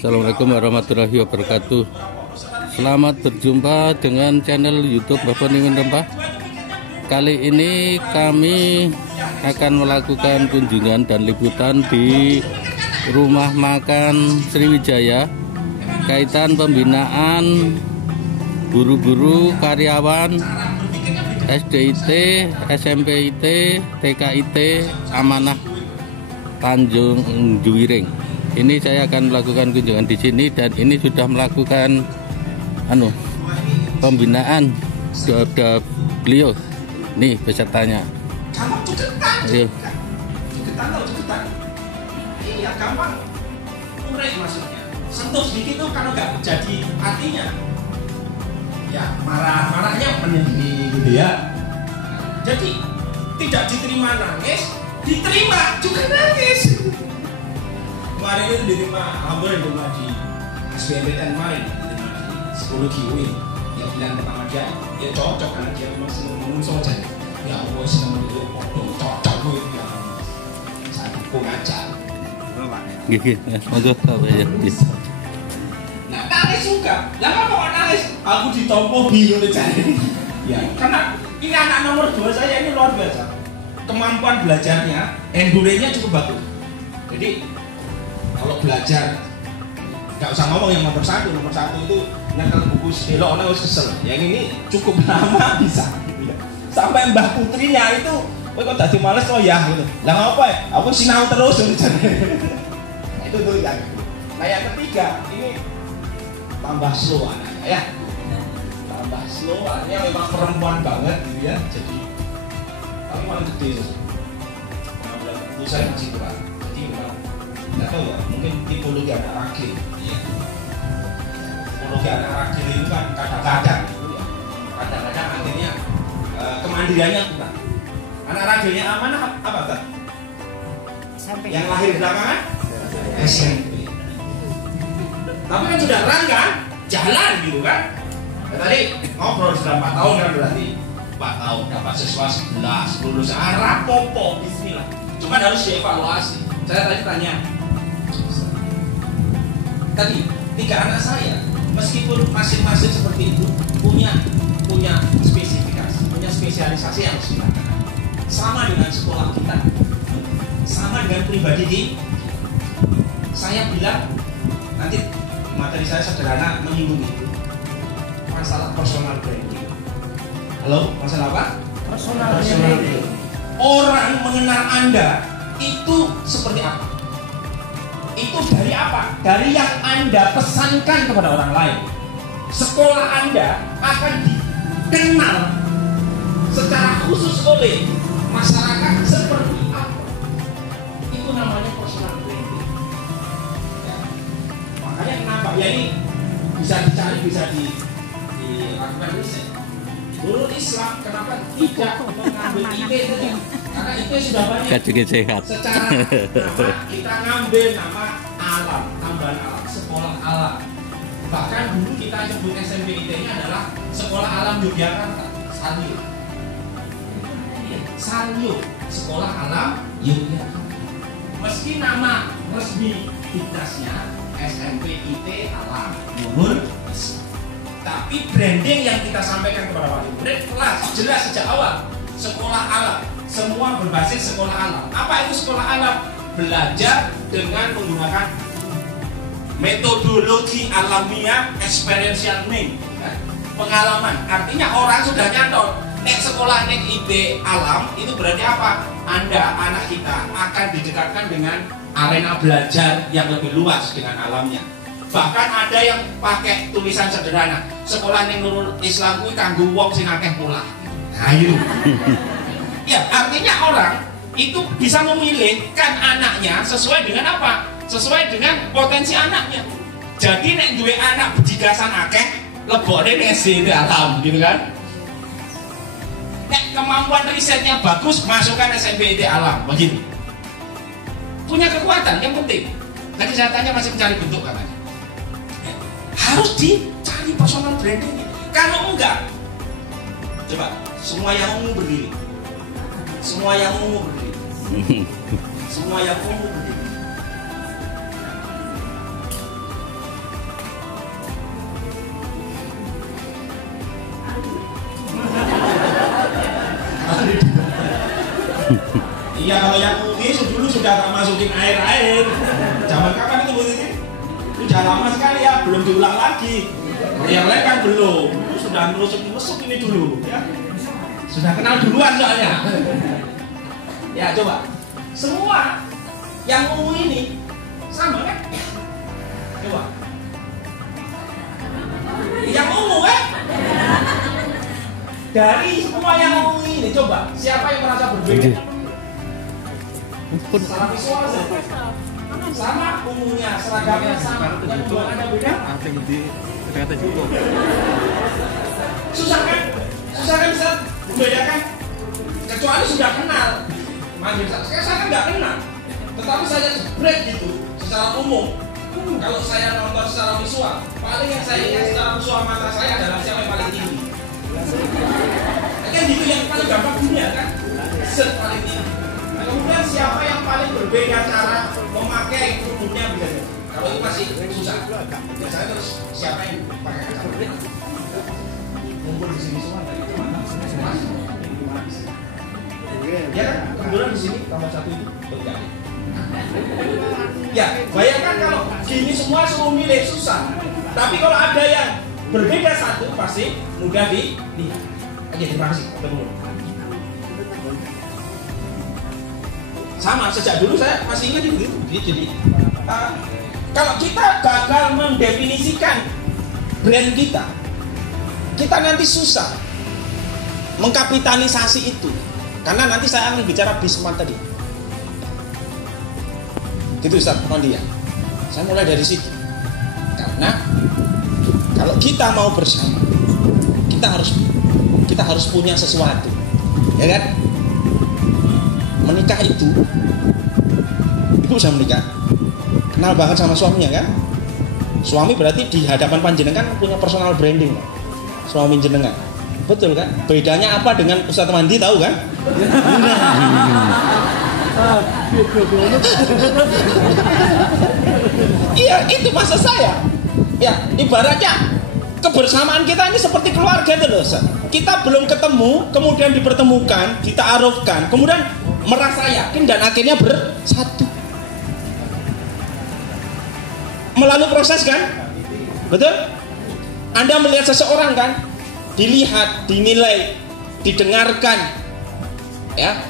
Assalamualaikum warahmatullahi wabarakatuh. Selamat berjumpa dengan channel YouTube Bapak Nimin Rempah. Kali ini kami akan melakukan kunjungan dan liputan di rumah makan Sriwijaya kaitan pembinaan guru-guru karyawan SDIT, SMPIT, TKIT Amanah Tanjung Juwiring. Ini saya akan melakukan kunjungan di sini dan ini sudah melakukan pembinaan kepada beliau. Nih pesertanya. Ayo. Iya gampang. Urek maksudnya. Sentuh sedikit tuh kalau nggak jadi artinya. Ya marahnya menyendiri gitu ya. Jadi tidak diterima nangis, diterima juga nangis. Kemarin itu diterima, alhamdulillah diterima di SBMPTN kemarin, diterima di psikologi UIN. Yang bilang pertama dia, ya cocok karena dia memang senang mengusung aja. Ya Allah senang mengusung, cocok gue ya. Saya dukung aja. Gigi, monggo ya. Nah nangis juga, lah apa kok nangis? Aku ditompo bingung cari. Ya karena ini anak nomor 2 saya ini luar biasa. Kemampuan belajarnya, endurance-nya cukup bagus. Jadi kalau belajar nggak usah ngomong yang nomor satu itu nyetel buku belok orang harus kesel. Yang ini cukup lama bisa gitu ya. Sampai Mbah Putrinya itu kok tadi males oh ya gitu. Lah apa ya? Aku sinau terus gitu. Itu tuh yang. Nah yang ketiga ini tambah slow anaknya ya. Tambah slow anaknya memang perempuan banget gitu ya. Jadi paling gede itu. Nah, itu saya masih kurang. Jadi memang nggak tahu ya, mungkin tipologi anak ragil ya. Tipologi anak ragil itu kan kadang-kadang gitu ya. Kadang-kadang akhirnya kemandiriannya kurang. Anak ragilnya Amanah apa kan? Yang lahir belakangan? SMP. Tapi kan sudah terang kan? Jalan gitu kan? Nah, tadi ngobrol sudah 4 tahun kan berarti 4 tahun dapat siswa 11 lulus arah popo bismillah. Cuma harus dievaluasi. Saya tadi tanya tadi 3 anak saya meskipun masing-masing seperti itu punya spesifikasi, punya spesialisasi yang harus dilakukan. Sama dengan sekolah kita, sama dengan pribadi di saya bilang nanti materi saya sederhana menyinggung itu masalah personal branding. Halo, masalah apa? Personal branding. Orang mengenal Anda itu seperti apa? Itu dari apa? Dari yang Anda pesankan kepada orang lain. Sekolah Anda akan dikenal secara khusus oleh masyarakat seperti apa? Itu namanya personal branding. Ya. Makanya kenapa? Ya ini bisa dicari, bisa dilakukan riset. Nurul Islam kenapa tidak mengambil IP saja? Karena IP sudah banyak. Sehat. Secara nama kita ngambil nama alam, tambahan alam, sekolah alam. Bahkan dulu kita sebut SMPIT-nya adalah Sekolah Alam Yogyakarta, Salyo. Salyo, Sekolah Alam Yogyakarta. Meski nama resmi Diktasnya SMPIT Alam Nurul Islam. Tapi branding yang kita sampaikan kepada wali murid jelas sejak awal. Sekolah alam, semua berbasis sekolah alam. Apa itu sekolah alam? Belajar dengan menggunakan metodologi alamiah, experiential learning, pengalaman. Artinya orang sudah nyantor. Nek sekolah nek IP alam itu berarti apa? Anda, anak kita akan didekatkan dengan arena belajar yang lebih luas dengan alamnya. Bahkan ada yang pakai tulisan sederhana, sekolah ning Nurul Islam kuwi kanggo wong sing akeh pola. Ayo. Ya, artinya orang itu bisa memilihkan anaknya sesuai dengan apa? Sesuai dengan potensi anaknya. Jadi nek duwe anak bedidasan akeh, lebokne ning SD Alam gitu kan. Nek kemampuan risetnya bagus, masukkan SMPIT Alam begitu. Punya kekuatan yang penting. Tadi saya tanya masih mencari bentuk katanya. Harus dicari personal branding. Kalau enggak, coba semua yang ungu berdiri. Semua yang ungu berdiri. Semua yang ungu berdiri. Iya, kalau yang ini dulu sudah tak masukin air. Zaman kapan itu Bu Titi? Sudah lama sekali ya, belum diulang lagi. Yang lain kan belum. Itu sudah nusuk ini dulu ya. Sudah kenal duluan soalnya. Ya coba. Semua yang ungu ini sama kan? Coba. Yang ungu kan? Dari semua yang ungu ini coba, siapa yang merasa berbeda? Secara visual saja. Sama ungunya, seragamnya sama. Yang dua ada beda? Susah kan? Susah kan bisa membedakan? Kecuali sudah kenal. Saya kan nggak kenal, tetapi saya jebret gitu secara umum. Kalau saya nonton secara visual, paling yang saya ingat secara visual mata saya adalah siapa yang paling tinggi. Kan gitu yang paling gampang dunia kan, set paling tinggi. Nah, kemudian siapa yang paling berbeda cara memakai kerudungnya biasanya. Kalau itu masih susah. Biasanya terus siapa yang pakai kacamata? Ngumpul di sini semua dari ya kan, kebetulan di sini tambah satu itu berganti. Ya, bayangkan kalau gini semua suruh milih susah. Tapi kalau ada yang berbeda satu pasti mudah dilihat. Oke, terima kasih. Sama sejak dulu saya masih ingat itu. Jadi kalau kita gagal mendefinisikan brand kita nanti susah mengkapitalisasi itu. Karena nanti saya akan bicara bismart tadi. Gitu Ustaz Mondi ya. Saya mulai dari situ. Karena kalau kita mau bersama, kita harus punya sesuatu. Ya kan? Menikah itu, ibu bisa menikah. Kenal banget sama suaminya kan? Suami berarti di hadapan panjenengan punya personal branding. Suami jenengan. Betul kan? Bedanya apa dengan Ustaz Mandi tahu kan? Iya, itu maksud saya. Ya, ibaratnya kebersamaan kita ini seperti keluarga itu loh, Ustaz. Kita belum ketemu, kemudian dipertemukan, dita'arufkan, kemudian merasa yakin dan akhirnya bersatu. Melalui proses kan? Betul? Anda melihat seseorang kan? Dilihat, dinilai, didengarkan, ya,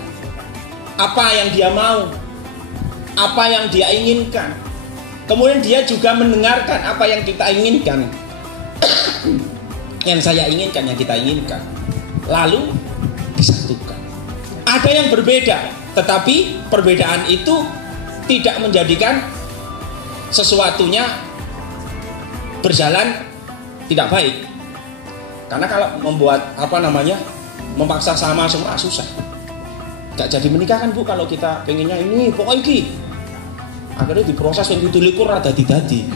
apa yang dia mau, apa yang dia inginkan, kemudian dia juga mendengarkan apa yang kita inginkan, yang saya inginkan, yang kita inginkan, lalu disatukan. Ada yang berbeda, tetapi perbedaan itu tidak menjadikan sesuatunya berjalan tidak baik. Karena kalau membuat memaksa sama semua susah. Gak jadi menikah kan Bu kalau kita pengennya ini pokoknya ini. Akhirnya diproses yang ditulikur rada didadi.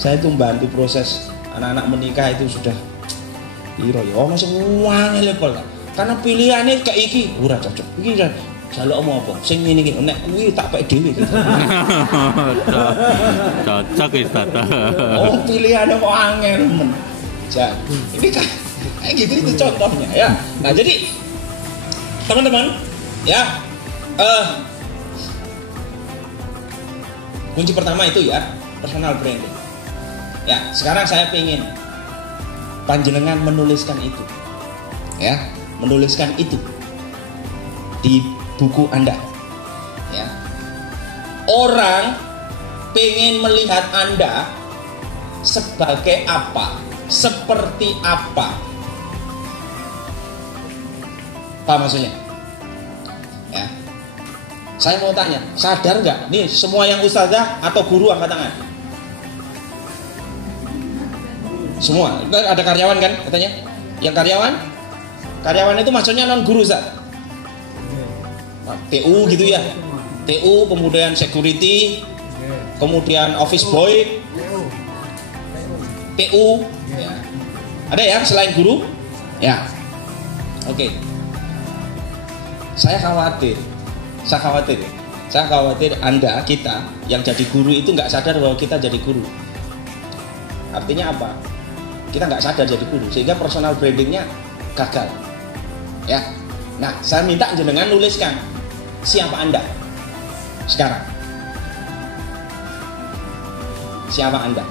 Saya itu membantu proses anak-anak menikah itu sudah iro ya semua level. Karena pilihannya kayak iki ora cocok. Iki jaluk omong apa? Sing ngene iki nek kuwi tak pek dhewe gitu. Cocok Ustaz. Oh, pilihannya kok angel men. Ini kan kayak gitu itu contohnya ya. Nah jadi teman-teman ya kunci pertama itu ya personal branding. Ya sekarang saya pengen panjenengan menuliskan itu ya, menuliskan itu di buku Anda ya. Orang pengen melihat Anda sebagai apa, seperti apa maksudnya ya. Saya mau tanya, sadar nggak nih semua yang ustazah atau guru angkat tangan? Semua, ada karyawan kan katanya? Yang karyawan itu maksudnya non guru Ustaz. TU gitu ya, TU kemudian security, kemudian office boy, PU ya. Ada ya selain guru ya. Oke. Saya khawatir Anda, kita yang jadi guru itu nggak sadar bahwa kita jadi guru. Artinya apa? Kita nggak sadar jadi guru sehingga personal brandingnya gagal ya. Nah, saya minta jenengan nuliskan siapa Anda sekarang. Siapa Anda?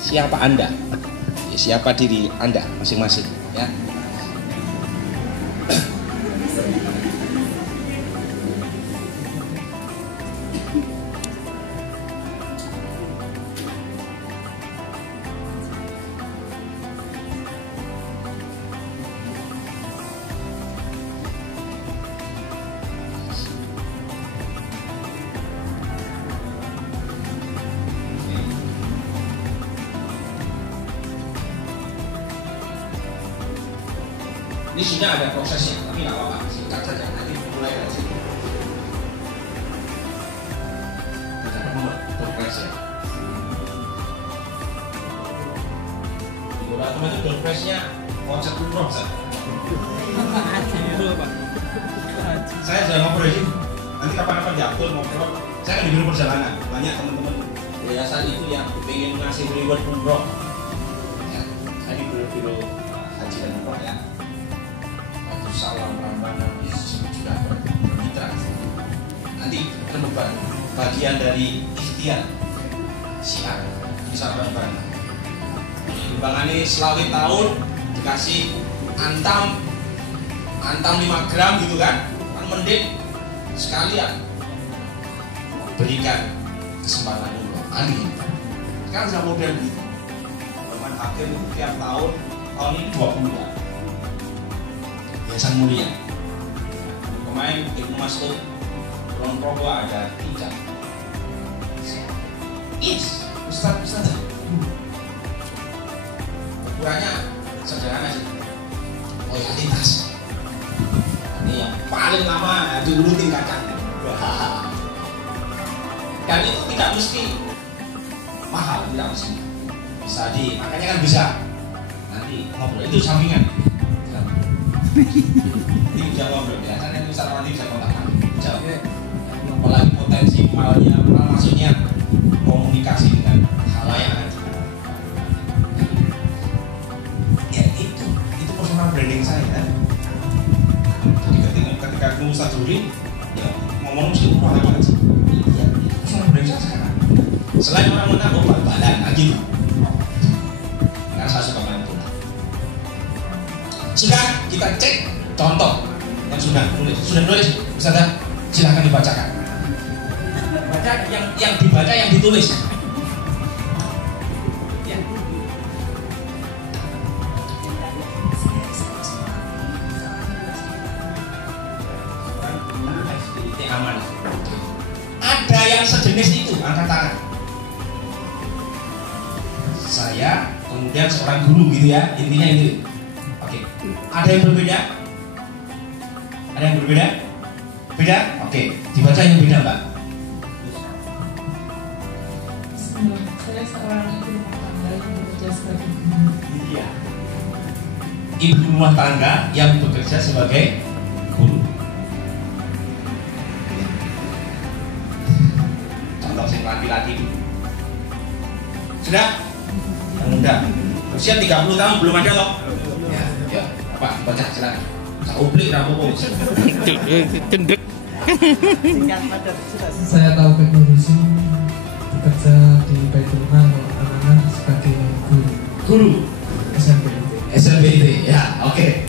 Siapa Anda? Ya, siapa diri Anda masing-masing, ya. Ini sudah ada prosesnya, tapi nggak apa-apa, singkat saja. Nanti mulai dari situ. Ada nomor doorpress ya. Di Bola itu doorpressnya konsep umroh saja. Saya sudah ngobrol ini. Nanti kapan-kapan diatur ngobrol. Saya kan di biro perjalanan. Banyak teman-teman yayasan itu yang ingin ngasih reward umroh. Ya, saya di biro haji dan umroh ya. Salam Ramadan sudah bermitra. Nanti kemudian bagian dari ikhtiar syiar bisa bareng. Timbangan ini selawit tahun dikasih antam 5 gram gitu kan, mending sekalian berikan kesempatan umroh. Amin. Sekarang sudah modern gitu. Teman hakim itu tiap tahun ini 20 ya. Yayasan Mulia. Kemarin Ibnu Mas'ud Kulon Progo ada 3. Ustaz. Ukurannya sederhana sih. Loyalitas. Ini yang paling lama dulu tingkatkan. Dan itu tidak mesti mahal, tidak mesti. Bisa makanya kan bisa. Nanti ngobrol itu sampingan. Ini bisa ngobrol ya, karena itu Ustaz nanti bisa kontak kami. Jawab. Apalagi potensi malnya, maksudnya komunikasi dengan halayak. Ya itu personal branding saya kan. Jadi ketika aku Ustaz Juri, ya ngomong mesti kurang aja. Iya, personal branding saya sekarang. Selain orang menang, bal-balan lagi. Karena saya suka main bola. Sudah kita cek contoh yang sudah nulis bisa dah, silahkan dibacakan. Baca yang dibaca yang ditulis. Ya. Aman. Ada yang sejenis itu, angkat tangan. Saya kemudian seorang guru gitu ya, intinya itu. Ada yang berbeda? Ada yang berbeda? Beda? Oke, dibaca yang beda, Mbak. Saya seorang ibu rumah tangga yang bekerja sebagai guru. Iya. Ibu rumah tangga yang bekerja sebagai guru. Contoh yang laki-laki dulu. Sudah? Yang muda. Usia 30 tahun belum ada loh. Ya. Pak, baca silakan. Ublik rapopo. Cendek. Saya tahu Nurusi bekerja di Baitul Mal anak-anak sebagai guru SMPT. Ya, oke.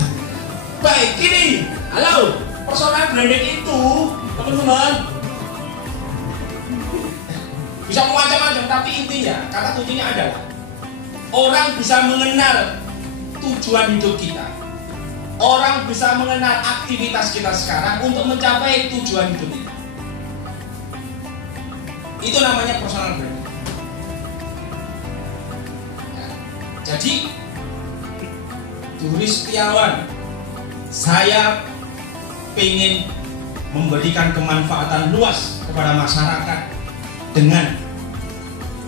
Baik, gini. Halo, personal branding itu, teman-teman, bisa macam-macam, tapi intinya, kata kuncinya adalah orang bisa mengenal tujuan hidup kita. Orang bisa mengenal aktivitas kita sekarang untuk mencapai tujuan hidup kita. Itu namanya personal branding. Ya. Jadi, Duri Setiawan, saya ingin memberikan kemanfaatan luas kepada masyarakat dengan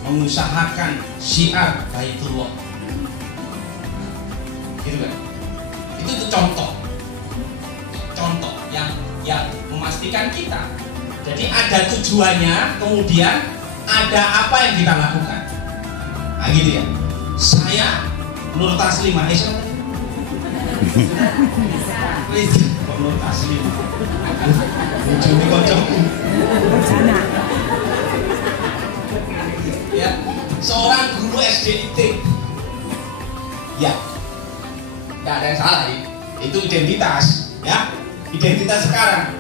mengusahakan syiar Baitullah. Gitu kan? Itu contoh yang memastikan kita. Jadi ada tujuannya, kemudian ada apa yang kita lakukan. Nah gitu ya. Saya Nur Taslim Aisyah. Kok Nur Taslim? Bojone kancaku. Ya, seorang guru SDIT. Ya, nggak ada yang salah ya. Itu identitas, ya. Identitas sekarang.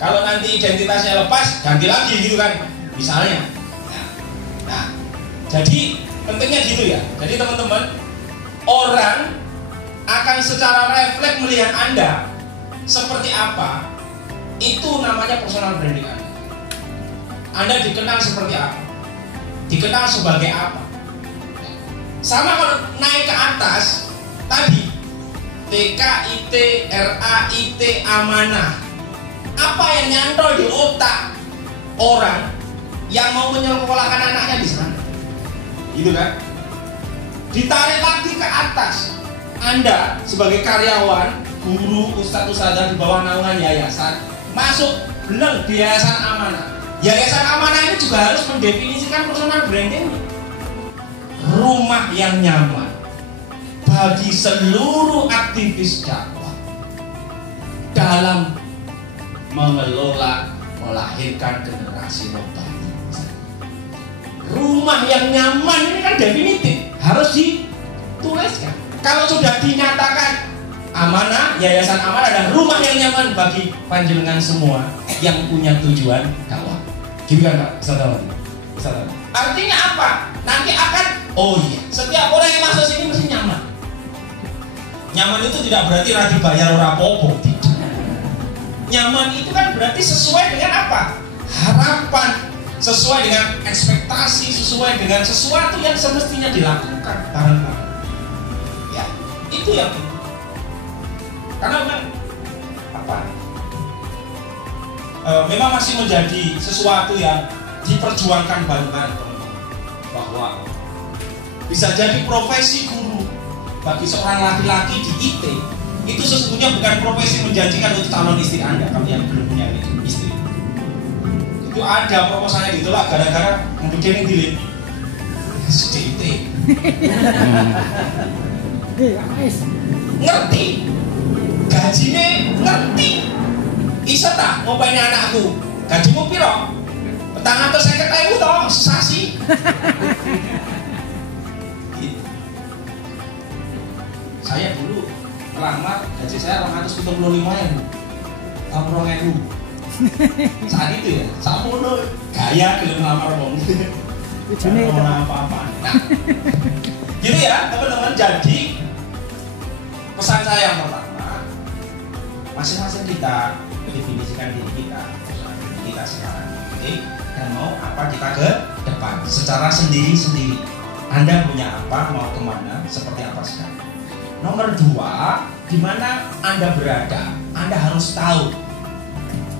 Kalau nanti identitasnya lepas, ganti lagi gitu kan, misalnya. Ya. Nah, jadi pentingnya gitu ya. Jadi teman-teman, orang akan secara refleks melihat Anda seperti apa. Itu namanya personal branding Anda. Anda dikenal seperti apa? Dikenal sebagai apa? Sama kalau naik ke atas tadi TK, IT, RA, IT, amanah. Apa yang nyantol di otak orang yang mau menyekolahkan anaknya di sana? Gitu kan? Ditarik lagi ke atas. Anda sebagai karyawan, guru, ustadz-ustadzah di bawah naungan yayasan, masuk benar di yayasan amanah. Yayasan amanah ini juga harus mendefinisikan personal branding. Rumah yang nyaman bagi seluruh aktivis dakwah dalam mengelola, melahirkan generasi robbani. Rumah yang nyaman ini kan definitif, harus dituliskan. Kalau sudah dinyatakan amanah, yayasan amanah adalah rumah yang nyaman bagi panjenengan semua yang punya tujuan dakwah. Gitu kan Pak? Ustadz. Artinya apa? Nanti akan, oh iya, setiap orang yang masuk sini mesti nyaman. Nyaman itu tidak berarti rati bayar ora apa-apa, tidak. Nyaman itu kan berarti sesuai dengan apa? Harapan, sesuai dengan ekspektasi, sesuai dengan sesuatu yang semestinya dilakukan bareng-bareng. Ya, itu yang karena memang apa? Memang masih menjadi sesuatu yang diperjuangkan bareng-bareng, bahwa bisa jadi profesi guru bagi seorang laki-laki di IT itu sesungguhnya bukan profesi menjanjikan untuk calon istri Anda kalau yang belum punya istri. Itu ada proposalnya ditolak gara-gara ngebikin dilit SDIT. Ngerti gajinya, ngerti isa tak ngopain anakku gajimu piro? Petang atau saya ketemu toh sesasi. Saya dulu melamar gaji saya 275.000 tahun 2000. Saat itu ya, samono gaya gelem melamar wong. Ujune apa-apa. Nah, gitu ya teman-teman. Jadi pesan saya yang pertama, masing-masing kita definisikan diri kita sekarang, oke? Dan mau apa kita ke depan secara sendiri-sendiri. Anda punya apa, mau kemana, seperti apa sekarang. Nomor 2, di mana Anda berada, Anda harus tahu.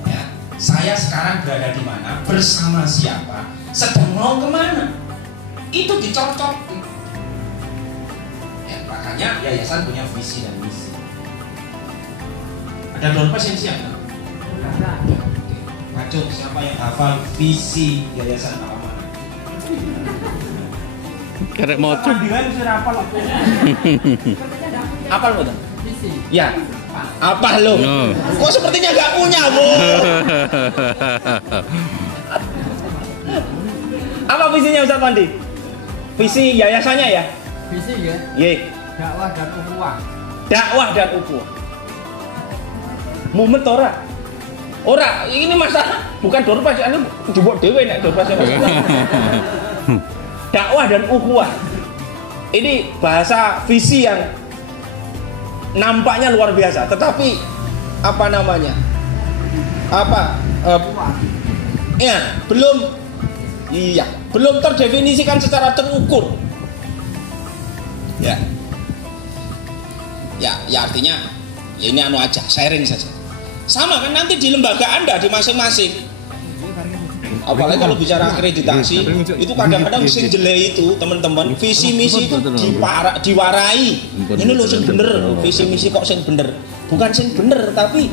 Ya, saya sekarang berada di mana, bersama siapa, sedang mau kemana. Itu dicocok. Ya, makanya yayasan punya visi dan misi. Ada dompet yang siap? Ngaco, siapa yang hafal visi yayasan amanah? Karek moco. Apal betul? Visi. Ya. Apa lo? No. Kok sepertinya nggak punya, Bu? Apa visinya Ustaz Pandi? Visi yayasannya ya? Visi ya, Ye. dakwah dan ukhuwah. Dakwah dan ukhuwah. Mumet ora? Ora, ini masalah bukan dorpas, anu jebok dhewe nek dorpas. Dakwah dan ukhuwah. Ini bahasa visi yang nampaknya luar biasa, tetapi apa namanya? Ya, belum terdefinisikan secara terukur. Ya, artinya ya ini anu aja, sharing saja. Sama kan nanti di lembaga Anda di masing-masing. Apalagi kalau bicara akreditasi, itu kadang-kadang sing jelek itu teman-teman, visi misi itu diwarai. Ini loh sing bener, visi misi kok sing bener. Bukan sing bener, tapi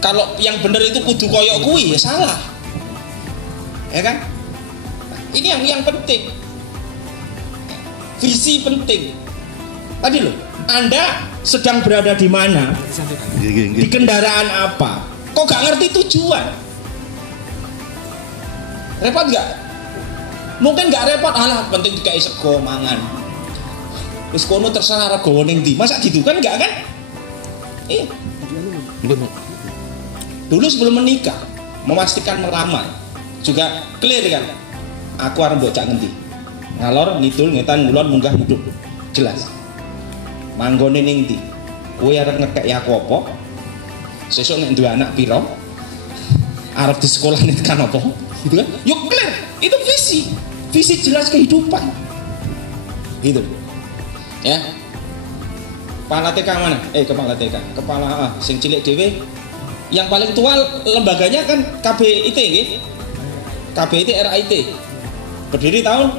kalau yang bener itu kudu koyok kuwi ya salah. Ya kan? Ini yang penting. Visi penting. Tadi loh, Anda sedang berada di mana? Di kendaraan apa? Kok gak ngerti tujuan? Repot gak? Mungkin gak repot, alah penting dikai sego mangan. Wis kono terserah regowo ning ndi. Masa gitu kan enggak kan? Dulu sebelum menikah, memastikan melamar juga clear kan? Aku arep mbok cak ngendi? Ngalor ngidul ngetan ngulon munggah mudhun. Jelas. Manggone ning ndi? Kowe arep ngekeki aku apa? Sesuk nek duwe anak pira? Arep di sekolah nek kan apa? Gitu kan? Yuk clear. Itu visi. Visi jelas kehidupan. Gitu. Ya. Kepala TK mana? Kepala TK. Kepala sing cilik dhewe. Yang paling tua lembaganya kan KBIT nggih. KBIT RIT. Berdiri tahun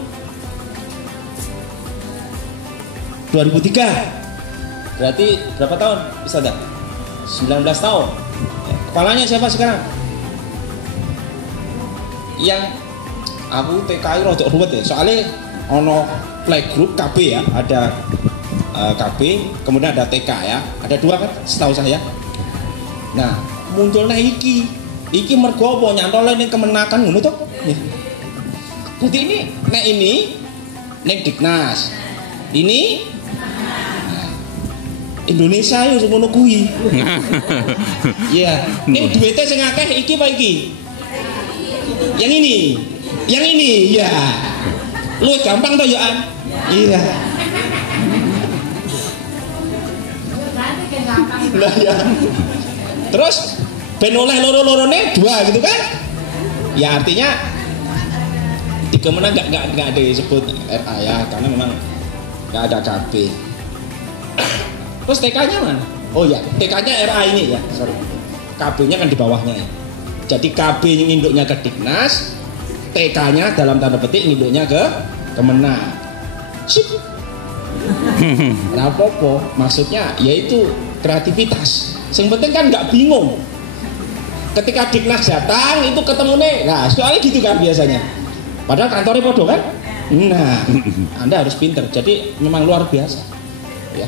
2003. Berarti berapa tahun? Bisa enggak? 19 tahun. Kepalanya siapa sekarang? Yang aku TKI rada ruwet ya. Soalnya ono playgroup KB ya, ada KB, kemudian ada TK ya. Ada dua kan setahu saya. Nah, munculnya iki mergo apa nyantol ning kemenakan ngono to. Jadi ini ning Diknas. Ini Indonesia yo ngono kuwi. Iya, ning duwite sing akeh iki apa iki? Yang ini ya. Lu gampang toh ya An? Iya. Lah ya. Terus ben oleh loro-lorone dua gitu kan? Ya artinya di Kemenang nggak ada disebut RA ya karena memang nggak ada KB. Terus TK-nya mana? Oh ya, TK-nya RA ini ya. Sorry. KB-nya kan di bawahnya ya. Jadi KB nginduknya ke Diknas, TK-nya dalam tanda petik nginduknya ke Kemenang. Sip. Rapopo, maksudnya yaitu kreativitas. Yang penting kan nggak bingung. Ketika Diknas datang itu ketemu nih, nah soalnya gitu kan biasanya. Padahal kantornya podo kan? Nah, Anda harus pinter. Jadi memang luar biasa. Ya.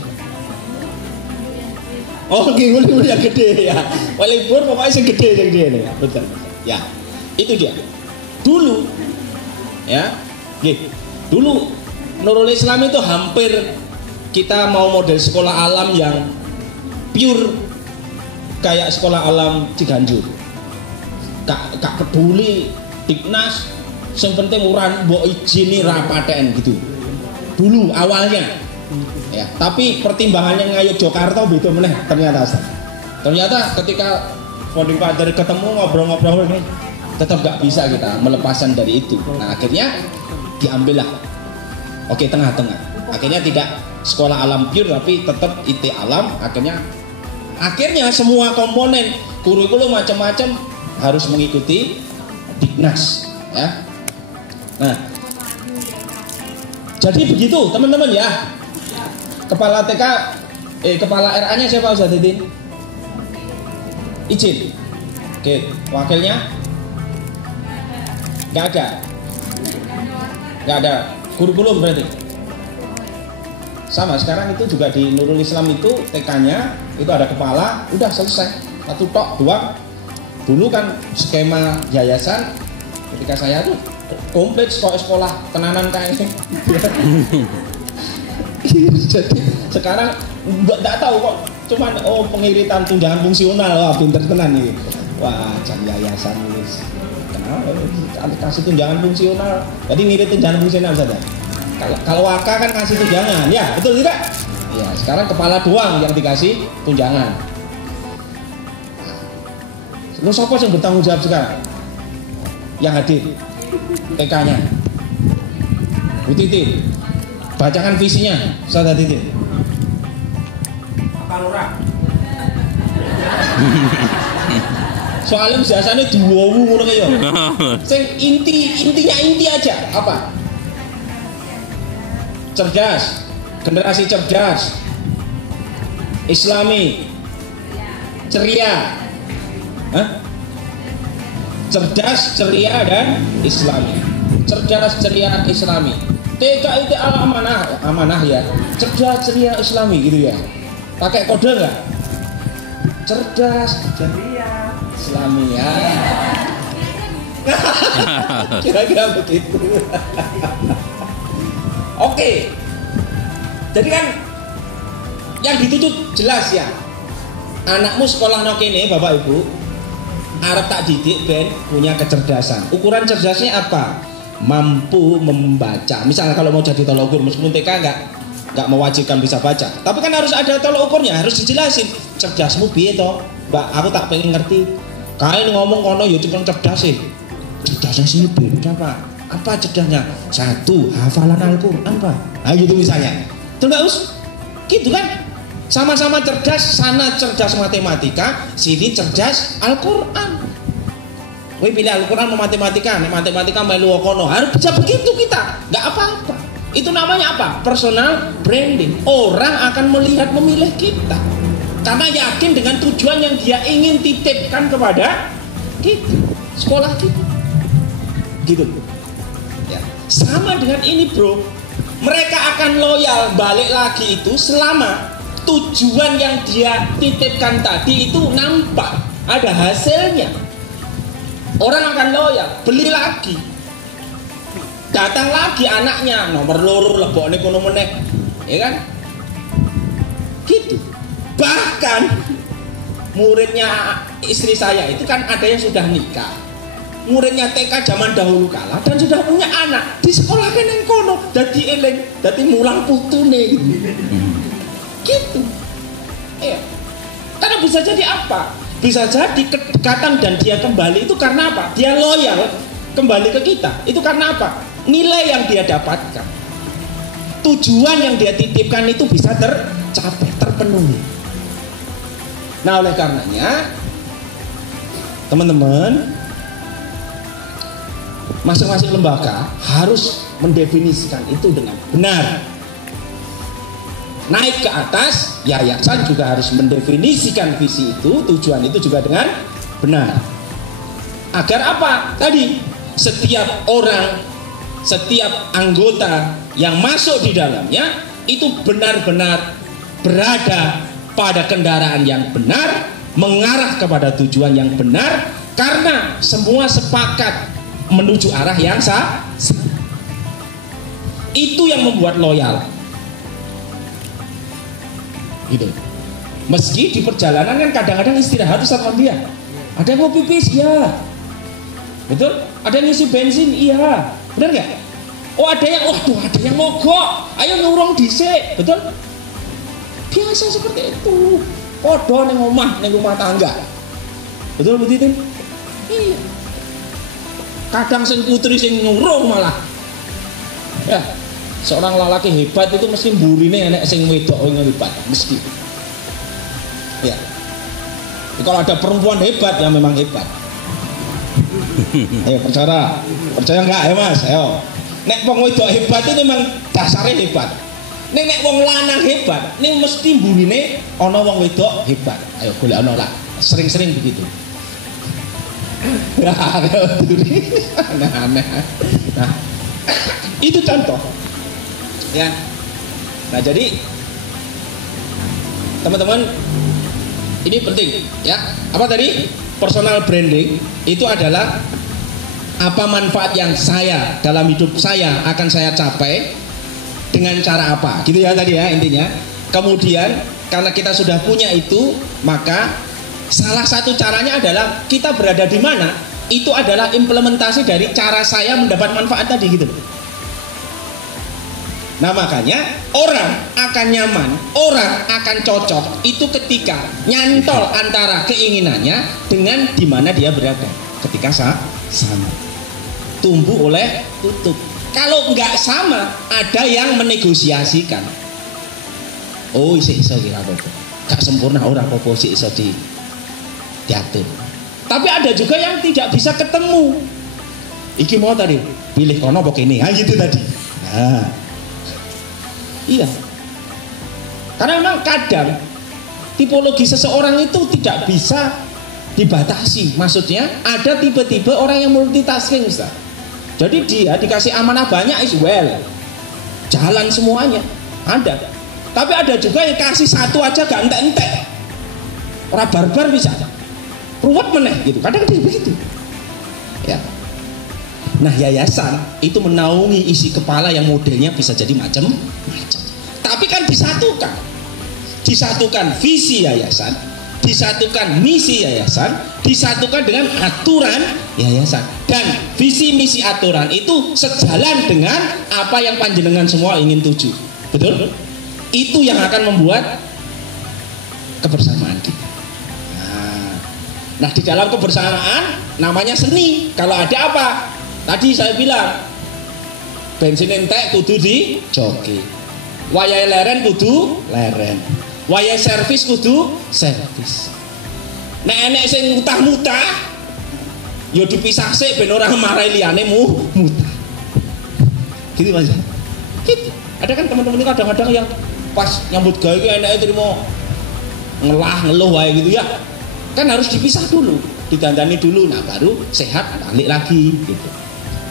Oh, gini yang gede ya. Walibur pokoknya yang gede nih. Betul. Ya, itu dia. Dulu, ya, dulu Nurul Islam itu hampir kita mau model sekolah alam yang pure kayak sekolah alam Ciganjur. Gak peduli Diknas, yang penting uran mbok izini rapaten gitu. Dulu awalnya. Ya, tapi pertimbangannya ngayu Jakarta beda meneh ternyata. Ternyata ketika founding father ketemu ngobrol-ngobrol ini tetap gak bisa kita melepaskan dari itu. Nah, akhirnya diambillah. Oke, tengah-tengah. Akhirnya tidak sekolah alam pure tapi tetap IT alam. Akhirnya semua komponen kurikulum macam-macam harus mengikuti Diknas, ya. Nah, jadi begitu teman-teman ya. Kepala TK, kepala RA-nya siapa Ustaz Didin? Izin. Oke, wakilnya? Gak ada. Kurikulum berarti. Sama, sekarang itu juga di Nurul Islam itu TK-nya itu ada kepala, udah selesai. Satu tok, dua. Dulu kan skema yayasan ketika saya tuh komplit sekolah tenanan kayak jadi sekarang nggak tahu kok cuman pengiritan tunjangan fungsional, wah pinter tenan nih, wah jan yayasan ini kenapa kasih tunjangan fungsional, jadi ngirit tunjangan fungsional saja. Kalau WAKA kan kasih tunjangan, ya betul tidak? Ya sekarang kepala doang yang dikasih tunjangan. Lu siapa yang bertanggung jawab sekarang? Yang hadir TK-nya Bu Titi, bacakan visinya Ustaz Titi. Apa lurah? Soalnya biasanya duwowu ngono kaya. Sing intinya inti aja apa? Cerdas, generasi cerdas, Islami, ceria. Cerdas, ceria dan Islami. Cerdas, ceria, Islami. TK itu amanah ya. Cerdas, ceria, Islami gitu ya. Pakai kode nggak? Cerdas, ceria, Islami ya. Kira-kira begitu. Oke. Jadi kan yang dituju jelas ya. Anakmu sekolah no kene Bapak Ibu, arep tak didik ben punya kecerdasan. Ukuran cerdasnya apa? Mampu membaca. Misalnya kalau mau jadi tolok ukur, meskipun TK nggak mewajibkan bisa baca, tapi kan harus ada tolok ukurnya, harus dijelasin. Cerdasmu piye toh? Mbak, aku tak pengen ngerti. Kalian ngomong kono ya cuma cerdas sih. Cerdasnya sih beda Pak. Apa cerdasnya? 1, hafalan Al-Quran Pak. Nah gitu misalnya. Itu nggak us? Gitu kan? Sama-sama cerdas, sana cerdas matematika, sini cerdas Al-Quran. Kowe pilih Al-Quran mau matematika, matematika melu kono. Harus bisa begitu kita, nggak apa-apa. Itu namanya apa? Personal branding. Orang akan memilih kita karena yakin dengan tujuan yang dia ingin titipkan kepada kita, sekolah kita. Gitu. Ya. Sama dengan ini bro. Mereka akan loyal balik lagi itu selama tujuan yang dia titipkan tadi itu nampak, ada hasilnya. Orang akan loyal, beli lagi, datang lagi anaknya, nomor loro lebokne kono meneh, ya kan? Gitu. Bahkan muridnya istri saya itu kan ada yang sudah nikah, muridnya TK zaman dahulu kala dan sudah punya anak, di sekolah kan yang kono, dadi eling, dadi mulang putune gitu. Iya. Karena bisa jadi apa? Bisa jadi kedekatan dan dia kembali itu karena apa? Dia loyal kembali ke kita. Itu karena apa? Nilai yang dia dapatkan, tujuan yang dia titipkan itu bisa tercapai, terpenuhi. Nah oleh karenanya teman-teman, masing-masing lembaga harus mendefinisikan itu dengan benar. Naik ke atas, yayasan juga harus mendefinisikan visi itu, tujuan itu juga dengan benar. Agar apa? Tadi, setiap orang, setiap anggota yang masuk di dalamnya itu benar-benar berada pada kendaraan yang benar, mengarah kepada tujuan yang benar, karena semua sepakat menuju arah yang sah. Itu yang membuat loyal. Gitu. Meski di perjalanan kan kadang-kadang istirahat sama dia. Ada yang mau pipis, iya. Betul? Ada yang ngisi bensin, iya. Benar nggak? Oh ada yang, ada yang mogok. Ayo ngurung dhisik, betul? Biasa seperti itu. Podo neng omah, neng rumah tangga. Betul begitu? Iya. Kadang sing putri sing ngurung malah. Ya. Seorang lelaki hebat itu mesti mburine enek sing wedok yang hebat, mesti. Ya. Kalau ada perempuan hebat ya memang hebat. Ayo percaya enggak ya Mas? Ayo. Nek wong wedok hebat itu memang dasarnya hebat. Nek wong lanang hebat, ning mesti mburine ana wong wedok hebat. Ayo golek ana lah. Sering-sering begitu. Aneh-aneh. Nah, itu contoh. Ya. Nah jadi teman-teman ini penting ya. Apa tadi? Personal branding itu adalah apa manfaat yang saya dalam hidup saya akan saya capai dengan cara apa, gitu ya tadi ya intinya. Kemudian karena kita sudah punya itu, maka salah satu caranya adalah kita berada di mana, itu adalah implementasi dari cara saya mendapat manfaat tadi gitu. Nah makanya orang akan nyaman, orang akan cocok itu ketika nyantol antara keinginannya dengan di mana dia berada. Ketika sama, tumbuh oleh tutup. Kalau nggak sama, ada yang menegosiasikan. Oh iso kira apa? Gak sempurna orang apa sih iso diatur. Tapi ada juga yang tidak bisa ketemu. Iki mau tadi pilih kono apa kene, gitu tadi. Nah. Iya, karena memang kadang tipologi seseorang itu tidak bisa dibatasi. Maksudnya ada tipe-tipe orang yang multitasking Ustaz. Jadi dia dikasih amanah banyak is well, jalan semuanya. Ada. Tapi ada juga yang kasih satu aja gak entek-entek. Orang barbar bisa. Ruwet meneh gitu. Kadang begitu. Ya. Nah, yayasan itu menaungi isi kepala yang modelnya bisa jadi macam-macam. Tapi kan disatukan. Disatukan visi yayasan, disatukan misi yayasan, disatukan dengan aturan yayasan. Dan visi misi aturan itu sejalan dengan apa yang panjenengan semua ingin tuju. Betul? Itu yang akan membuat kebersamaan kita. Nah, di dalam kebersamaan namanya seni. Kalau ada apa? Tadi saya bilang bensin entek kudu dijoki. Wayahe leren kudu leren. Wayahe servis kudu servis. Nek enek sing mutah-mutah ya dipisah sik ben ora marahi liyane mutah. Gitu Mas. Gitu. Ada kan teman-teman ini kadang-kadang yang pas nyambut gawe ki enake trimo ngeluh wae gitu ya. Kan harus dipisah dulu, didandani dulu, nah baru sehat balik lagi gitu.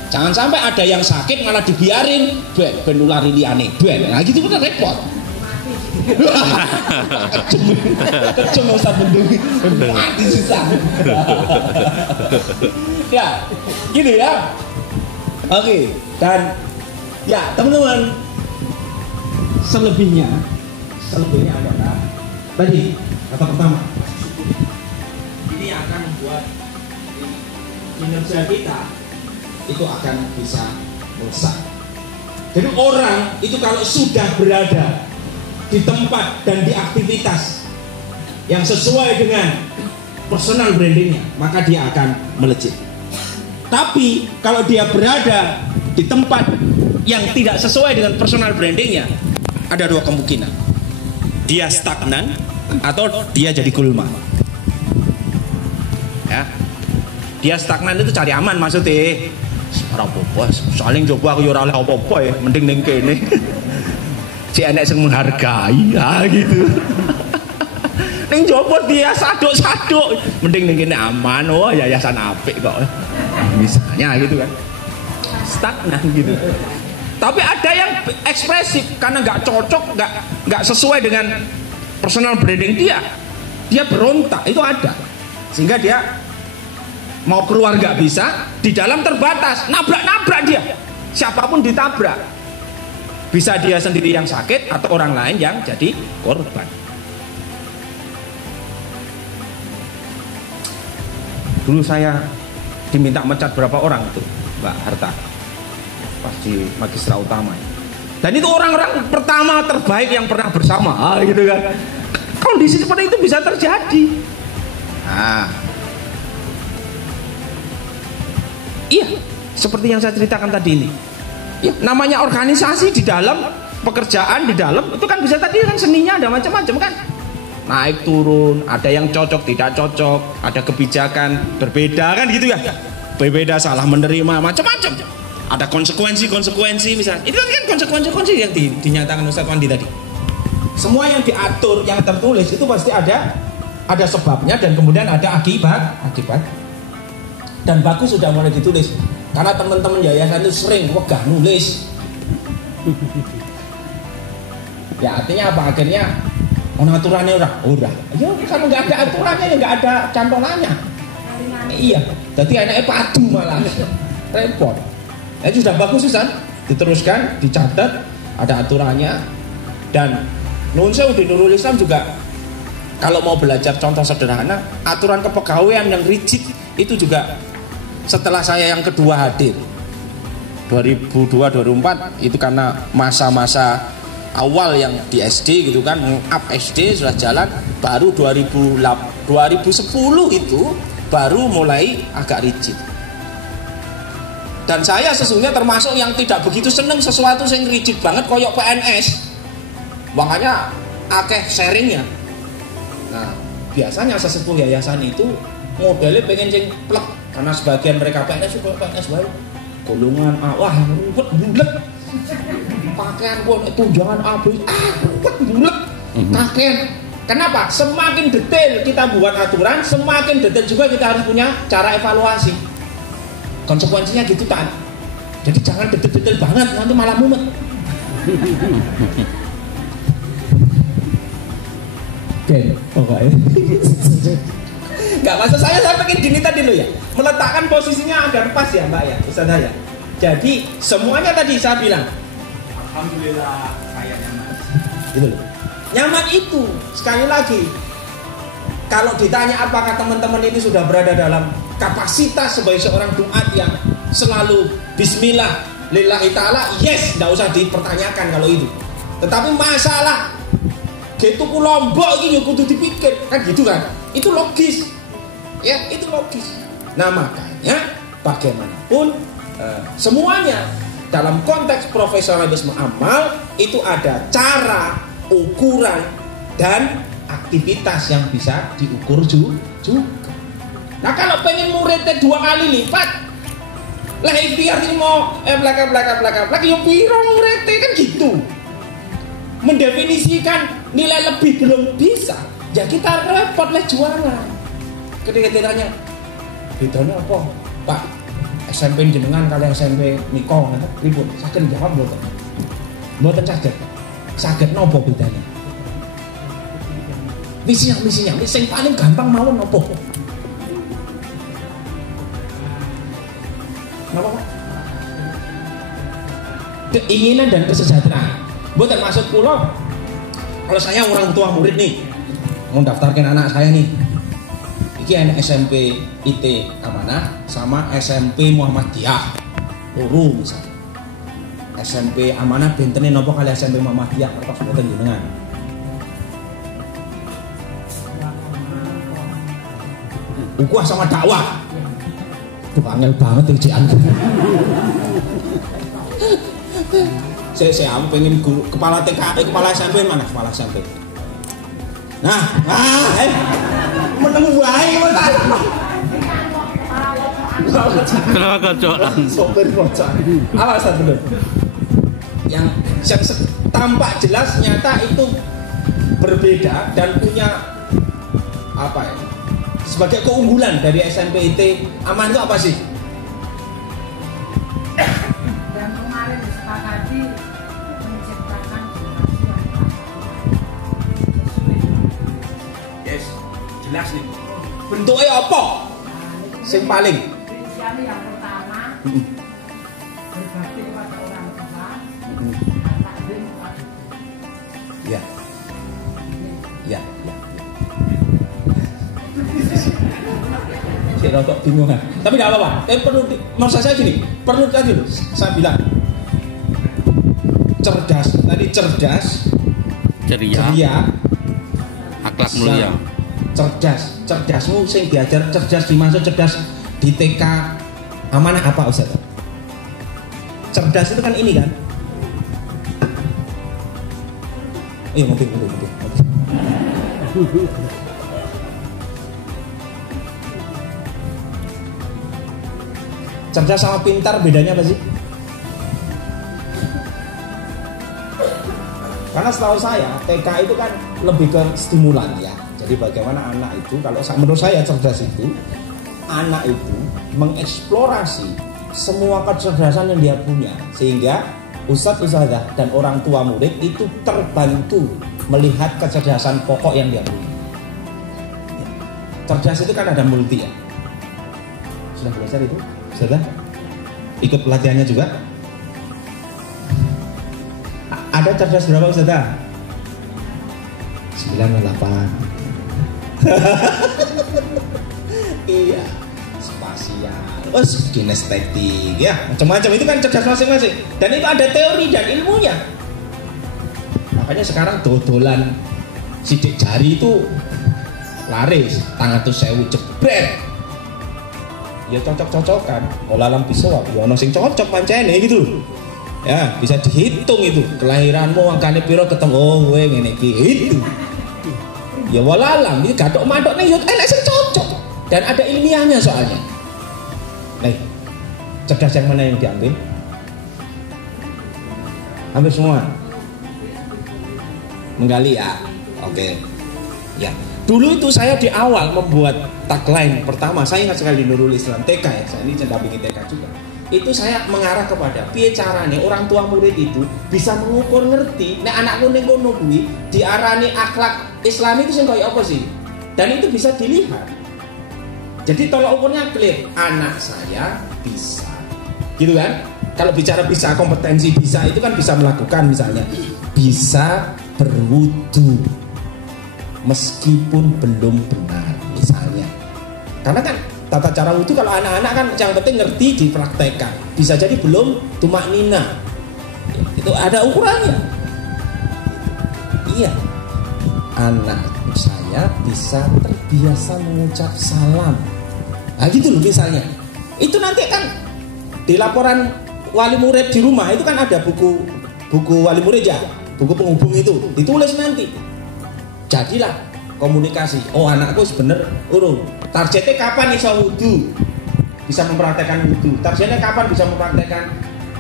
Jangan sampai ada yang sakit malah dibiarin ben nulari liyane ben. Nah gitu kan repot. Kecem Ustaz Bendung. Mati susah. Ya, gitu ya. Oke, dan ya teman-teman, selebihnya adalah tadi kata pertama. Ini akan membuat kinerja kita itu akan bisa merusak. Jadi orang itu kalau sudah berada di tempat dan di aktivitas yang sesuai dengan personal brandingnya, maka dia akan melejit. Tapi kalau dia berada di tempat yang tidak sesuai dengan personal brandingnya, ada dua kemungkinan. Dia stagnan atau dia jadi gulma. Ya. Dia stagnan itu cari aman maksudnya. Ora apa-apa, saling coba aku ora oleh apa-apa ya, mending ning kene. Si enek sing menghargai, ya gitu. Ning jopo dia saduk-saduk, mending ning kene aman, oh yayasan apik kok. Misalnya gitu kan. Stagnan gitu. Tapi ada yang ekspresif karena nggak cocok, nggak sesuai dengan personal branding dia berontak, itu ada. Sehingga dia mau keluar nggak bisa, di dalam terbatas, nabrak dia, siapapun ditabrak, bisa dia sendiri yang sakit atau orang lain yang jadi korban. Dulu saya diminta mencat berapa orang itu Mbak Harta pas di Magistra Utama, dan itu orang-orang pertama terbaik yang pernah bersama, gitu kan. Kondisi seperti itu bisa terjadi. Nah, iya, seperti yang saya ceritakan tadi ini. Ya, namanya organisasi di dalam pekerjaan di dalam itu kan bisa tadi kan seninya ada macam-macam kan. Naik turun, ada yang cocok tidak cocok, ada kebijakan berbeda kan gitu ya. Berbeda, salah menerima, macam-macam. Ada konsekuensi misalnya. Itu kan konsekuensi yang dinyatakan Ustaz Wandi tadi. Semua yang diatur, yang tertulis itu pasti ada sebabnya dan kemudian ada akibat. Dan bagus sudah mulai ditulis karena teman-teman yayasan itu sering wegah nulis. Ya artinya apa? Akhirnya aturannya udah. Ya kalau nggak ada aturannya ya nggak ada cantolannya. Iya. Jadi anaknya padu malah repot. Itu sudah bagus Ustaz, diteruskan, dicatat, ada aturannya. Dan Nun Sewu di Nurul Islam juga kalau mau belajar contoh sederhana, aturan kepegawaian yang rigid itu juga setelah saya yang kedua hadir 2002-2004 itu karena masa-masa awal yang di SD gitu kan, up SD sudah jalan, baru 2010 itu baru mulai agak rigid. Dan saya sesungguhnya termasuk yang tidak begitu seneng sesuatu yang rigid banget koyok PNS. Makanya akeh sharingnya. Nah, biasanya sesepuh yayasan itu modelnya pengen sing plek karena sebagian mereka PNS baru golongan A, wah ruwet bulet. Pakaian pun tunjangan AB, ruwet bulet. Kakek. Kenapa? Semakin detail kita buat aturan, semakin detail juga kita harus punya cara evaluasi. Konsekuensinya gitu kan. Jadi jangan detail-detail banget, nanti malah mumet. Oke, pokoknya. Enggak, maksud saya pengen gini tadi loh ya. Meletakkan posisinya agar pas ya Mbak ya, Ustaz ya. Jadi semuanya tadi saya bilang, alhamdulillah saya nyaman. Gitu loh. Nyaman itu sekali lagi. Kalau ditanya apakah teman-teman ini sudah berada dalam kapasitas sebagai seorang duat yang selalu bismillah lillahi ta'ala, yes, tidak usah dipertanyakan kalau itu. Tetapi masalah gitu ku Lombok ini kudu dipikir kan gitu kan, itu logis ya, itu logis. Nah makanya bagaimanapun semuanya dalam konteks profesionalisme amal itu ada cara, ukuran dan aktivitas yang bisa diukur juga. Nah kalau pengen muridnya 2 kali lipat lah ikhtiar ini mau belakang lagi yang piro muridnya kan gitu. Mendefinisikan nilai lebih belum bisa, ya kita repot lah jualan. Ketika ditanya, bedanya apa? Pak, SMP jenengan kali SMP Niko ribut, saged jawab mboten? Mboten saged. Saged nopo bedanya? Misinya, sing paling gampang mawon nopo? Napa Pak? Keinginan dan kesejahteraan. Bukan maksud kula, kalau saya orang tua murid nih, mau daftarkan anak saya nih, ini anak SMP IT Amanah sama SMP Muhammadiyah, loro misalnya. SMP Amanah bentene nopo kali SMP Muhammadiyah apa sebuten jenengan? Ukuah sama dakwah. Tuh angel banget ujian. Saya pengen guru kepala TK, kepala SMP mana kepala SMP. Menemu wae Kenapa kocokan? Sopir bocah. Alasan dulu. Yang tampak jelas nyata itu berbeda dan punya apa ya? Sebagai keunggulan dari SMP IT Aman itu apa sih? Dan kemarin disepakati menciptakan generasi yang Yes, jelas nih. Bentuknya apa? Sing paling. Prinsipnya yang pertama berbakti kepada orang tua, takdim kepada Ya. Saya rotok bingung kan. Tapi nggak apa-apa. Tapi maksud saya gini, perlu tadi loh. Saya bilang cerdas, ceria, akhlak mulia. Cerdasmu sing diajar cerdas dimaksud cerdas di TK Amanah apa Ustaz? Cerdas itu kan ini kan? Iya mungkin. Cerdas sama pintar bedanya apa sih? Karena setahu saya TK itu kan lebih ke stimulan ya. Jadi bagaimana anak itu, kalau menurut saya cerdas itu, anak itu mengeksplorasi semua kecerdasan yang dia punya, sehingga ustadz-ustadzah dan orang tua murid itu terbantu melihat kecerdasan pokok yang dia punya. Cerdas itu kan ada multi ya. Sudah belajar itu? Sudah? Ikut pelatihannya juga? Ada cerdas berapa Ustazah? 98. Iya, spasial, kinestetik, ya macam-macam itu kan cerdas masing-masing. Dan itu ada teori dan ilmunya. Makanya sekarang dodolan sidik jari itu laris, tangan tuh sewu jebret. Ya cocok-cocokan, olalam bisa ya ono sing cocok pancene gitu. Ya, bisa dihitung itu. Kelahiranmu angkane piro ketemu kowe ngene iki. Itu. Ya walalam iki gathok-mathok ning yo enek sing cocok dan ada ilmiahnya soalnya. Nih. Cerdas yang mana yang diambil? Hampir semua. Menggali ya. Oke. Ya. Dulu itu saya di awal membuat tagline pertama, saya ingat sekali Nurul Islam TK ya, saya ini dampingi TK juga. itu saya mengarah kepada piye carane orang tua murid itu bisa mengukur ngerti nek anakku ning kono kuwi diarani akhlak Islami itu sing kaya apa sih, dan itu bisa dilihat. Jadi tolak ukurnya clear, anak saya bisa gitu kan. Kalau bicara bisa, kompetensi bisa itu kan bisa melakukan, misalnya bisa berwudu meskipun belum benar misalnya, karena kan tata cara wudu kalau anak-anak kan yang penting ngerti dipraktekkan. Bisa jadi belum tumak nina, itu ada ukurannya. Iya, anak saya bisa terbiasa mengucap salam. Nah gitu loh misalnya. Itu nanti kan di laporan wali murid di rumah itu kan ada buku wali murid ya, buku penghubung itu ditulis nanti. Jadilah komunikasi. Oh anakku sebenarnya urung. Targetnya kapan iso wudu? Bisa mempraktekkan wudu. Targetnya kapan bisa mempraktekkan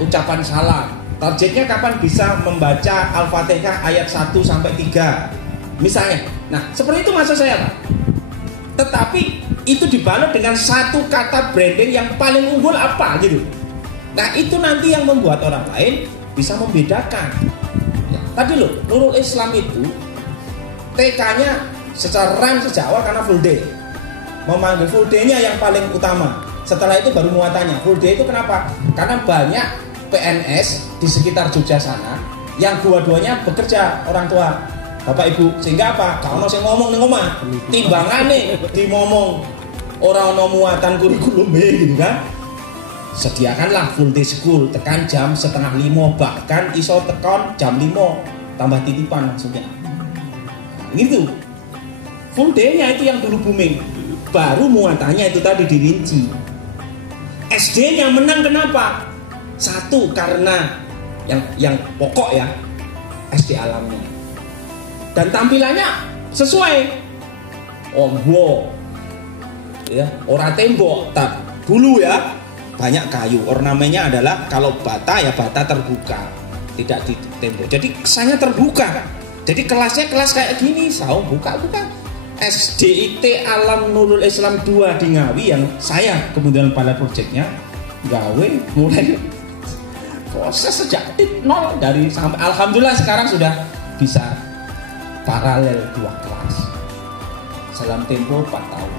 ucapan salam? Targetnya kapan bisa membaca Al-Fatihah ayat 1 sampai 3 misalnya. Nah seperti itu maksud saya Pak. Tetapi itu dibalut dengan satu kata branding yang paling unggul apa gitu. Nah itu nanti yang membuat orang lain bisa membedakan ya. Tadi loh Nurul Islam itu TK-nya secara rem sejak awal karena full day, memanggil full day-nya yang paling utama. Setelah itu baru muatannya. Full day itu kenapa? Karena banyak PNS di sekitar Jogja sana yang dua-duanya bekerja orang tua bapak ibu, sehingga apa? Kalau saya ngomong nih ngomong, timbangane dimomong orang no muatan kurikulum gitu kan. Sediakanlah full day school, tekan jam 4:30, bahkan iso tekan jam 5 tambah titipan maksudnya. Gitu. Full day-nya itu yang dulu booming. Baru muatannya itu tadi dirinci. SD-nya menang kenapa? Satu karena yang pokok ya, SD alamnya. Dan tampilannya sesuai. Ombo. Ya, ora tembok, tak dulu ya. Banyak kayu. Ornamennya adalah kalau bata ya bata terbuka, tidak di tembok. Jadi kesannya terbuka. Jadi kelasnya kelas kayak gini, saung buka-buka. SDIT Alam Nurul Islam 2 di Ngawi yang saya kemudian pada proyeknya gawe mulai proses sejak nol dari sampai alhamdulillah sekarang sudah bisa paralel 2 kelas dalam tempo 4 tahun.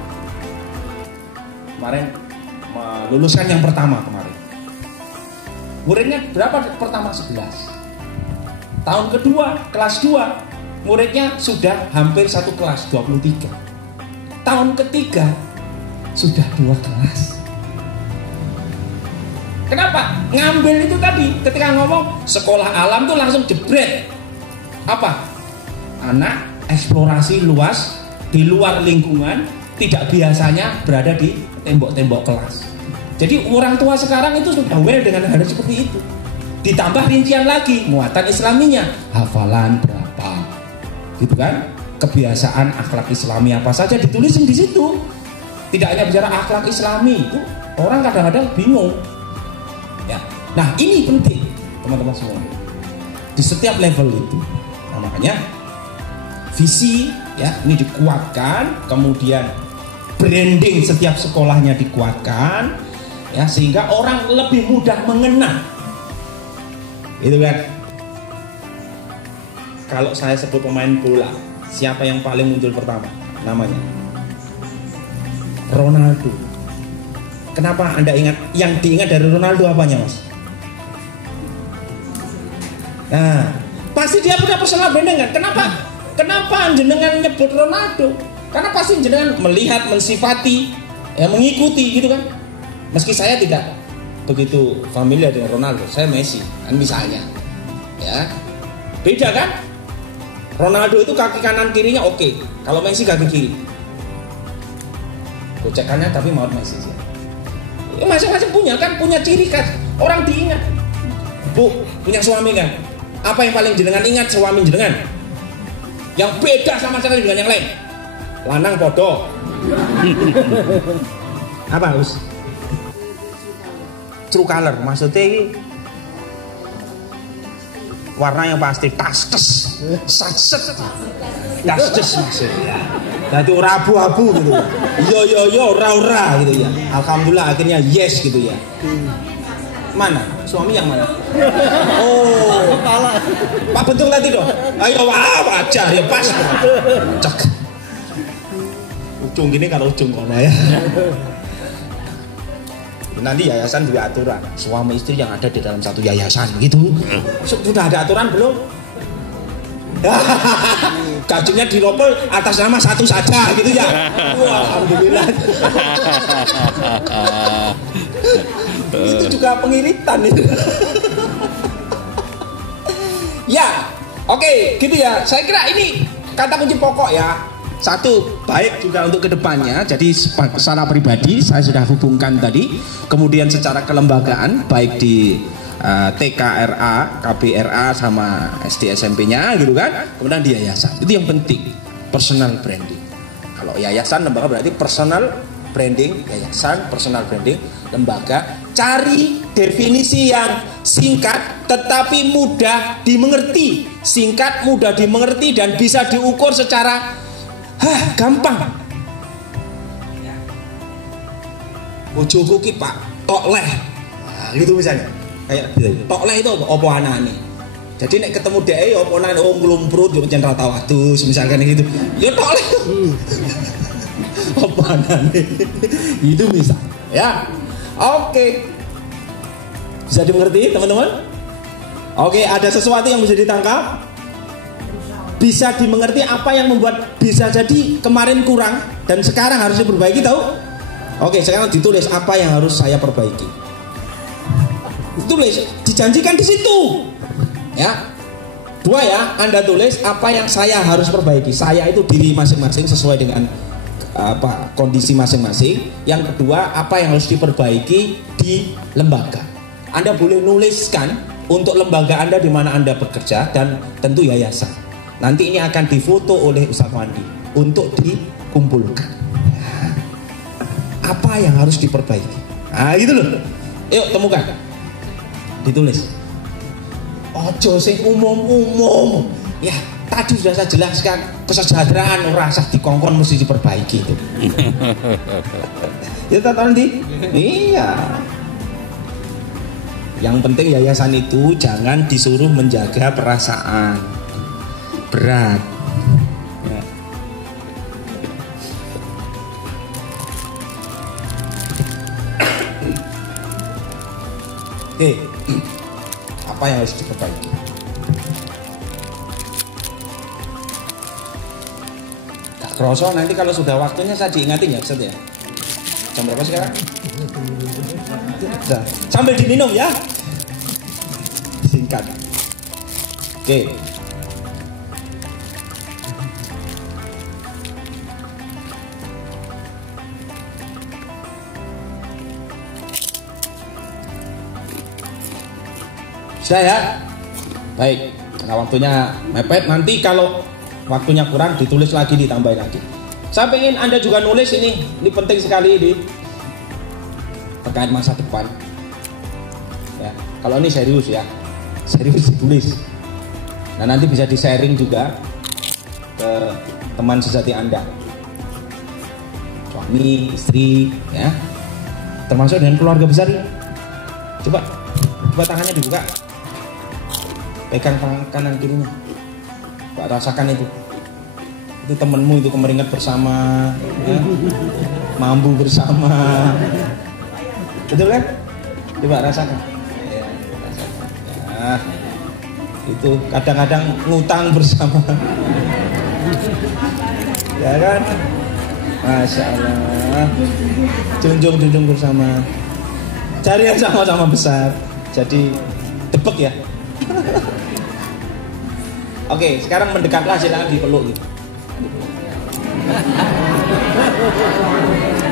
Kemarin meluluskan yang pertama kemarin. Muridnya berapa pertama? 11. Tahun kedua kelas 2 muridnya sudah hampir 1 kelas 23. Tahun ketiga sudah 2 kelas. Kenapa? Ngambil itu tadi ketika ngomong sekolah alam tuh langsung jebret. Apa? Anak eksplorasi luas di luar lingkungan, tidak biasanya berada di tembok-tembok kelas. Jadi orang tua sekarang itu sudah aware dengan hal seperti itu. Ditambah rincian lagi muatan islaminya, hafalan berapa, gitu kan? Kebiasaan akhlak islami apa saja ditulisin di situ. Tidak hanya bicara akhlak islami, itu orang kadang-kadang bingung. Ya. Nah ini penting teman-teman semua di setiap level itu. Nah, makanya visi ya ini dikuatkan, kemudian branding setiap sekolahnya dikuatkan, ya sehingga orang lebih mudah mengenal. Itu kan. Kalau saya sebut pemain bola, siapa yang paling muncul pertama? Namanya Ronaldo. Kenapa Anda ingat? Yang diingat dari Ronaldo apanya, Mas? Nah, pasti dia punya personal branding kan? Kenapa jenengan nyebut Ronaldo? Karena pasti jenengan melihat, mensifati, ya mengikuti gitu kan? Meski saya tidak begitu familiar dengan Ronaldo, saya Messi kan misalnya, ya beda kan? Ronaldo itu kaki kanan kirinya oke, kalau Messi kaki kiri, gocekannya tapi mau Messi sih. Masing-masing punya ciri khas orang diingat. Bu, punya suami kan? Apa yang paling jenengan ingat suami jenengan? Yang beda sama sekali dengan yang lain. Lanang podo. Apa Us? True color maksudnya ini warna yang pasti tastes, satset, tastes maksudnya. Jadi abu-abu gitu. Yo ora gitu ya. Alhamdulillah akhirnya yes gitu ya. mana? Suami yang mana? Oh, Pak Bentuk nanti dong. Ayo wajar ya pas. Cek. Ujung gini kalau ujung kono ya. Nanti yayasan juga aturan suami istri yang ada di dalam satu yayasan gitu. Sudah ada aturan belum? Gajinya diropol atas nama satu saja gitu ya. Wah, alhamdulillah. Itu juga pengiritan itu. Ya, oke, gitu ya. Saya kira ini kata kunci pokok ya. Satu, baik juga untuk kedepannya. Jadi secara pribadi saya sudah hubungkan tadi. Kemudian secara kelembagaan, baik di TKRA, KBRA sama SD SMP-nya gitu kan. Kemudian di yayasan. Itu yang penting, personal branding. Kalau yayasan lembaga berarti personal branding, yayasan personal branding, lembaga. Cari definisi yang singkat tetapi mudah dimengerti. Singkat, mudah dimengerti dan bisa diukur secara gampang. Bojoku ki Pak tok leh. Nah, gitu misalnya. Kayak gitu. Tok leh itu apa anane? Jadi nek ketemu dhek ya apa anane nglumprut yo pancen ra tau adus misalkan gitu. Ya tok leh. Apa anane? Itu misal. Ya. Oke. Bisa dimengerti teman-teman? Oke, ada sesuatu yang bisa ditangkap? Bisa dimengerti apa yang membuat bisa jadi kemarin kurang dan sekarang harus diperbaiki tahu? Oke, sekarang ditulis apa yang harus saya perbaiki. Ditulis, dijanjikan di situ. Ya. Dua ya, Anda tulis apa yang saya harus perbaiki. Saya itu diri masing-masing sesuai dengan kondisi masing-masing. Yang kedua, apa yang harus diperbaiki di lembaga. Anda boleh nuliskan untuk lembaga Anda di mana Anda bekerja dan tentu yayasan. Nanti ini akan difoto oleh Ustaz Wandi untuk dikumpulkan. Apa yang harus diperbaiki? Nah, gitu loh. Yuk temukan. Ditulis. Ojo sing umum-umum. Ya, tadi sudah saya jelaskan kesejahteraan ora usah dikongkon mesti diperbaiki itu. Ya tahu nanti. Iya. Yang penting yayasan itu jangan disuruh menjaga perasaan. Berat. Ya. Oke. Apa yang harus diperbaiki? Gak kerasa nanti kalau sudah waktunya saya diingatin ya Ustaz ya. Jam berapa sekarang? Nah, sambil diminum ya. Singkat. Oke. Sudah ya? Baik. Nah waktunya mepet. Nanti kalau waktunya kurang ditulis lagi, ditambahin lagi. Saya pengen Anda juga nulis ini penting sekali ini terkait masa depan. Ya, kalau ini serius ya, serius ditulis. Nah nanti bisa di sharing juga ke teman sejati Anda, suami, istri, ya, termasuk dengan keluarga besar ini. Coba tangannya dibuka, pegang tangan kanan kirinya, Pak rasakan itu temenmu itu kemeringat bersama, ya, mambu bersama, betul kan? Coba rasakan. Ya, rasakan. Ya, itu kadang-kadang ngutang bersama, ya kan? Masya Allah, junjung bersama, cari yang sama-sama besar, jadi tebek ya. Oke, sekarang mendekatlah, silakan dipeluk gitu.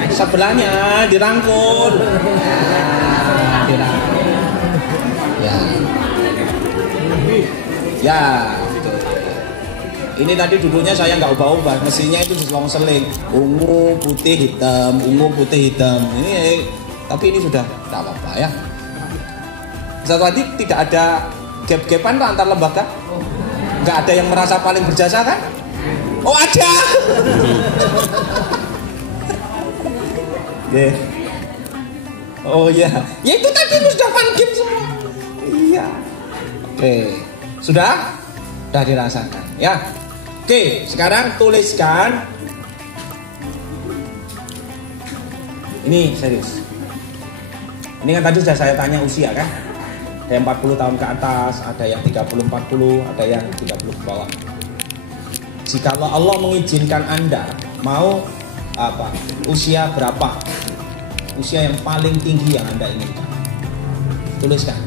Sebelahnya dirangkul. Dirangkul. Ya. Ya. Ini tadi duduknya saya nggak ubah-ubah. Mestinya itu selang-seling. Ungu, putih, hitam. Ungu, putih, hitam. Ini, tapi ini sudah tidak apa-apa ya. Satu tadi tidak ada gap-gapan Pak antar lembaga. Nggak ada yang merasa paling berjasa kan? Oh ada. Oke. Oh iya, ya itu tadi lu sudah fun game semua. Iya. Oke, sudah dirasakan ya. Oke, sekarang tuliskan. Ini serius. Ini kan tadi sudah saya tanya usia kan. Ada yang 40 tahun ke atas, ada yang 30-40, ada yang 30 ke bawah. Jikalau Allah mengizinkan Anda mau usia berapa? Usia yang paling tinggi yang Anda inginkan. Tuliskan.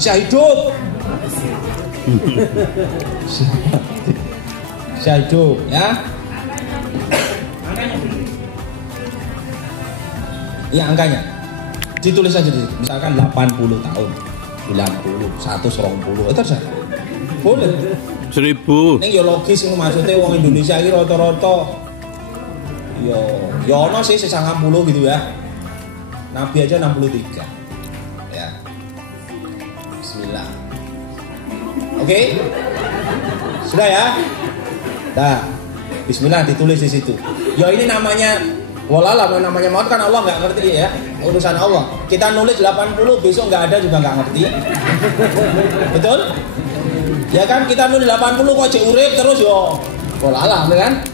Usia hidup. Usia hidup ya. Iya angkanya. Ditulis aja di situ. Misalkan 80 tahun, 90, 120, itu saja. Boleh. 1000. Ini ya logis ini maksudnya wong Indonesia ini rata-rata ya ono sih 90 gitu ya. Nabi aja 63. Ya. Bismillah. Oke? Sudah ya? Nah, bismillah ditulis di situ. Ya ini namanya walalah namanya maut kan Allah nggak ngerti ya, urusan Allah. Kita nulis 80 besok nggak ada juga nggak ngerti. Betul? Ya kan kita nulis 80 kok cek urip terus yo. Walalah kan?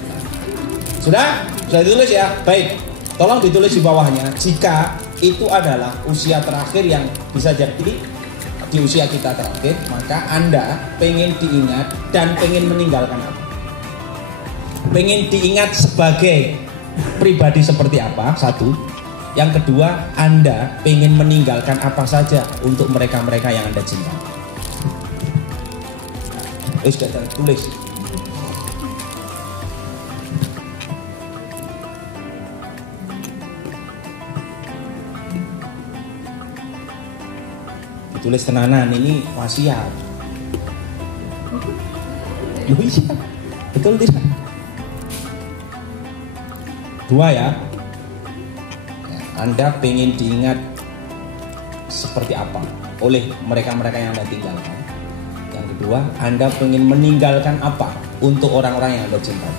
Sudah ditulis ya. Baik. Tolong ditulis di bawahnya jika itu adalah usia terakhir yang bisa jadi di usia kita terakhir, maka Anda pengen diingat dan pengen meninggalkan apa? Pengen diingat sebagai pribadi seperti apa? Satu. Yang kedua, Anda pengen meninggalkan apa saja untuk mereka-mereka yang Anda cintai. Sudah tulis. Ditulis tenanan ini wasiat. Loh iya, betul tidak? Dua ya. Anda pengen diingat seperti apa oleh mereka-mereka yang Anda tinggalkan. Yang kedua, Anda pengen meninggalkan apa untuk orang-orang yang Anda cintai.